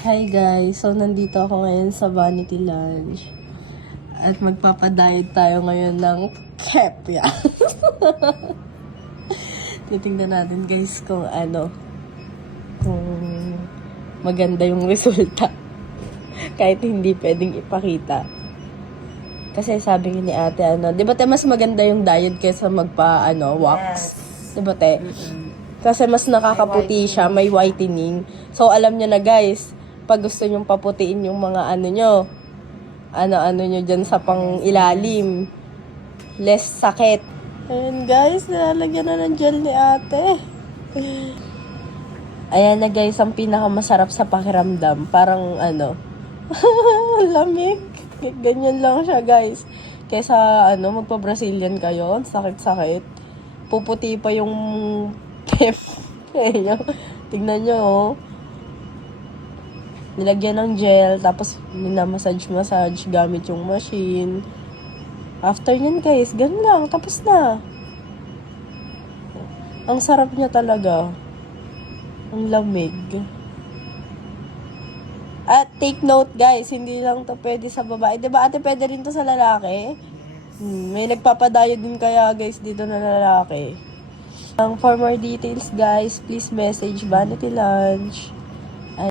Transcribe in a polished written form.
Hi guys, so nandito ako ngayon sa Vanity Lunch. At magpapadiet tayo ngayon ng kepya. Titingnan natin guys kung kung maganda yung resulta. Kahit hindi pwedeng ipakita. Kasi sabi ni ate, di ba te mas maganda yung diet kaysa wax? Di ba te? Kasi mas nakakaputi siya, may whitening. So alam niyo na guys, pag gusto nyong paputiin yung mga nyo dyan sa pang ilalim, less sakit. Ayan guys, nilalagyan na ng gel ni ate. Ayan na guys, ang pinakamasarap sa pakiramdam. Parang lamig. Ganyan lang siya guys. Kesa magpa-Brazilian kayo, sakit-sakit. Puputi pa yung pep. Tignan nyo oh. Nilagyan ng gel, tapos minamassage gamit yung machine. After nyan guys, ganun lang, tapos na. Ang sarap niya talaga. Ang lamig. At take note guys, hindi lang to pwede sa babae. Diba ate, pwede rin to sa lalaki? May nagpapadayo din kaya guys dito na lalaki. For more details guys, please message Vanity Lunch.